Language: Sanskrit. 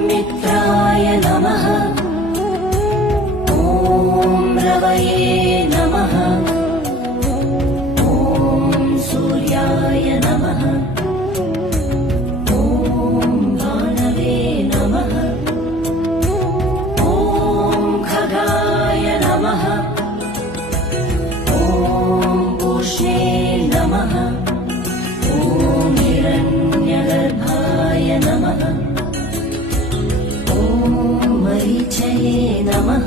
मित्राय नमः। ॐ रवये नमः। ॐ सूर्याय नमः। ॐ भानवे नमः। ॐ खगाय नमः। ॐ पूष्णे नमः। ॐ हिरण्यगर्भाय नमः। ॐ मरीचये नमः।